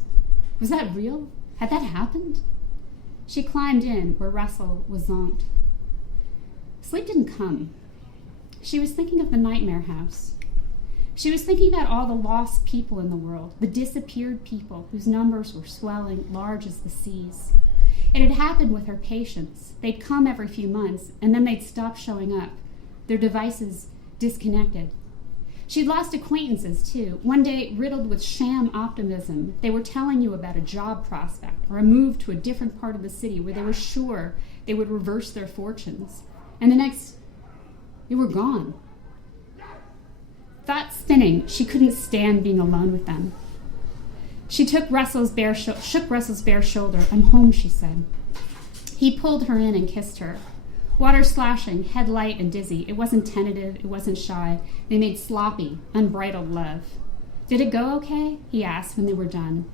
Was that real? Had that happened? She climbed in where Russell was zonked. Sleep didn't come. She was thinking of the nightmare house. She was thinking about all the lost people in the world, the disappeared people whose numbers were swelling large as the seas. It had happened with her patients. They'd come every few months, and then they'd stop showing up, their devices disconnected. She'd lost acquaintances, too, one day riddled with sham optimism. They were telling you about a job prospect or a move to a different part of the city where they were sure they would reverse their fortunes. And the next, they were gone. Thoughts spinning, she couldn't stand being alone with them. She shook Russell's bare shoulder. "I'm home," she said. He pulled her in and kissed her. Water splashing, head light and dizzy. It wasn't tentative, it wasn't shy. They made sloppy, unbridled love. "Did it go okay?" he asked when they were done.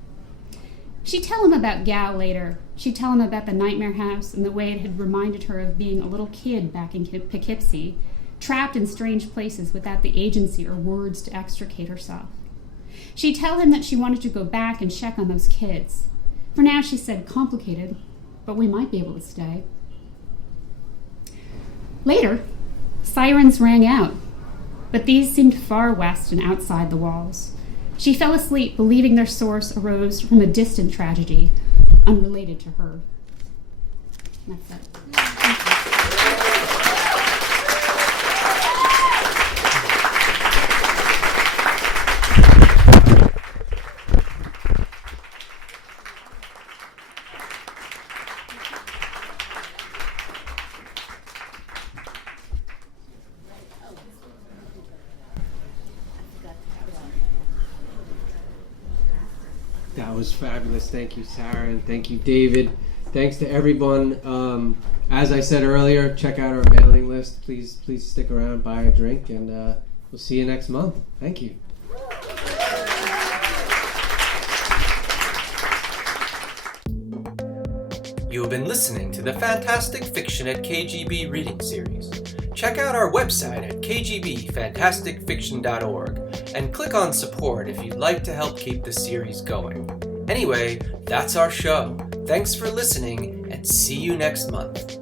She'd tell him about Gal later. She'd tell him about the nightmare house and the way it had reminded her of being a little kid back in Poughkeepsie, trapped in strange places without the agency or words to extricate herself. She'd tell him that she wanted to go back and check on those kids. For now, she said, complicated, but we might be able to stay. Later, sirens rang out, but these seemed far west and outside the walls. She fell asleep, believing their source arose from a distant tragedy, unrelated to her. That's it. That was fabulous. Thank you, Sarah, and thank you, David. Thanks to everyone. As I said earlier, check out our mailing list. Please stick around, buy a drink, and we'll see you next month. Thank you. You have been listening to the Fantastic Fiction at KGB reading series. Check out our website at kgbfantasticfiction.org and click on support if you'd like to help keep the series going. Anyway, that's our show. Thanks for listening and see you next month.